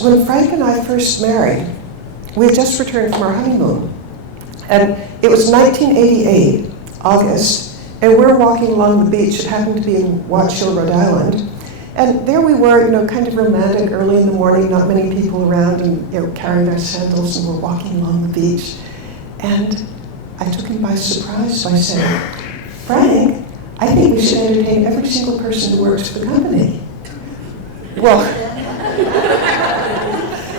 When Frank and I first married, we had just returned from our honeymoon. And it was 1988, August, and we're walking along the beach. It happened to be in Watch Hill, Rhode Island. And there we were, kind of romantic, early in the morning, not many people around, and carrying our sandals, and we're walking along the beach. And I took him by surprise by saying, "Frank, I think we should entertain every single person who works for the company." Well,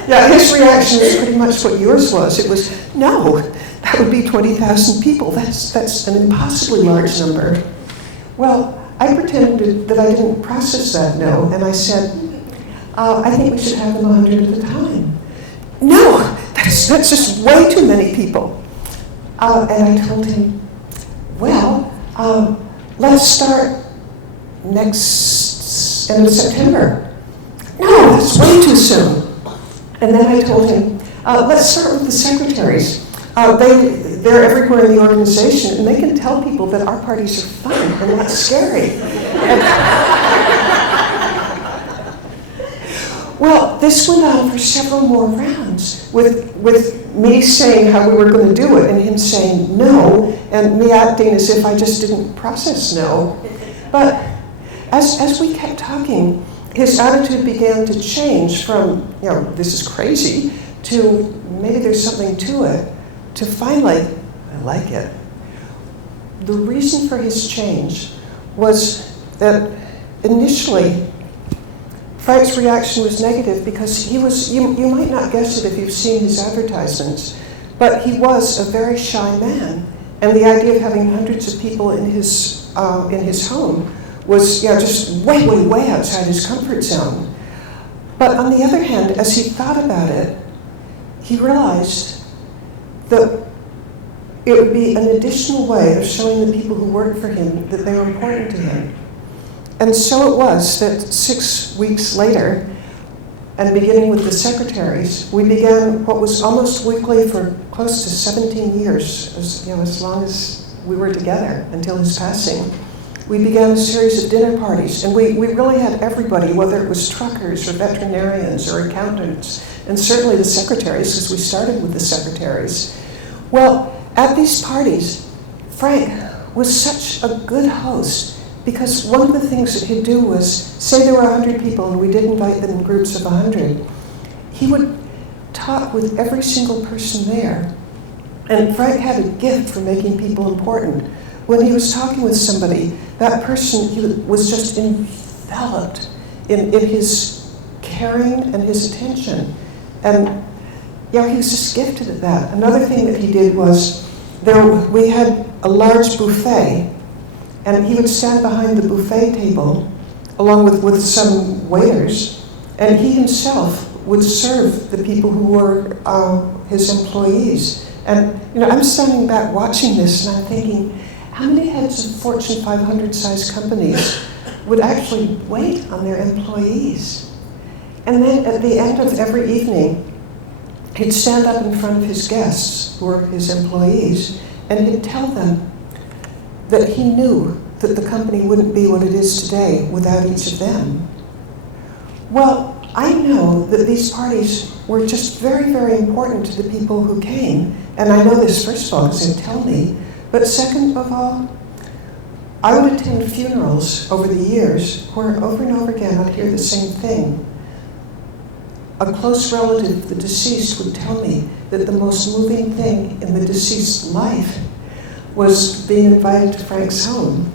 yeah, his reaction was pretty much what yours was. It was, "No, that would be 20,000 people. That's an impossibly large number." Well, I pretended that I didn't process that no, and I said, "I think we should have them 100 at a time." "No, that's just way too many people." And I told him, "Well, let's start next end of September." "No, that's way too soon." And then I told him, "Let's start with the secretaries. They're everywhere in the organization, and they can tell people that our parties are fun and not scary." Well, this went on for several more rounds, with me saying how we were going to do it, and him saying no, and me acting as if I just didn't process no. But as we kept talking, his attitude began to change from, this is crazy, to maybe there's something to it, to finally, I like it. The reason for his change was that initially, Frank's reaction was negative because he was, you might not guess it if you've seen his advertisements, but he was a very shy man. And the idea of having hundreds of people in his home was just way, way, way outside his comfort zone. But on the other hand, as he thought about it, he realized that it would be an additional way of showing the people who worked for him that they were important to him. And so it was that 6 weeks later, and beginning with the secretaries, we began what was almost weekly for close to 17 years, as long as we were together until his passing. We began a series of dinner parties, and we really had everybody, whether it was truckers or veterinarians or accountants, and certainly the secretaries, because we started with the secretaries. Well, at these parties, Frank was such a good host, because one of the things that he'd do was, say there were 100 people and we did invite them in groups of 100, he would talk with every single person there. And Frank had a gift for making people important. When he was talking with somebody, that person was just enveloped in his caring and his attention. And he was just gifted at that. Another thing that he did was, we had a large buffet, and he would stand behind the buffet table along with some waiters, and he himself would serve the people who were his employees. And I'm standing back watching this, and I'm thinking, how many heads of Fortune 500 sized companies would actually wait on their employees? And then at the end of every evening, he'd stand up in front of his guests, who were his employees, and he'd tell them that he knew that the company wouldn't be what it is today without each of them. Well, I know that these parties were just very, very important to the people who came, and I know this first of all because they'd tell me, but second of all, I would attend funerals over the years where over and over again I'd hear the same thing. A close relative of the deceased would tell me that the most moving thing in the deceased's life was being invited to Frank's home.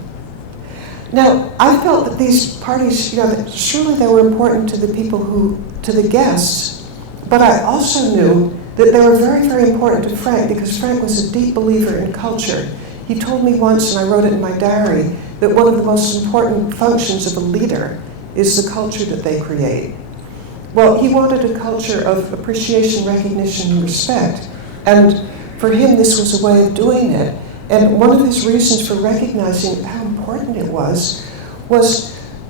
Now, I felt that these parties, that surely they were important to the people to the guests, but I also knew that they were very, very important to Frank because Frank was a deep believer in culture. He told me once, and I wrote it in my diary, that one of the most important functions of a leader is the culture that they create. Well, he wanted a culture of appreciation, recognition, and respect, and for him this was a way of doing it. And one of his reasons for recognizing how important it was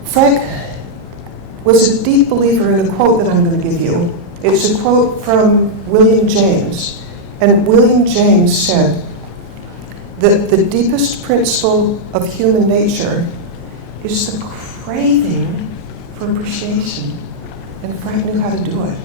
Frank was a deep believer in a quote that I'm going to give you. It's a quote from William James. And William James said that the deepest principle of human nature is the craving for appreciation. And Frank knew how to do it.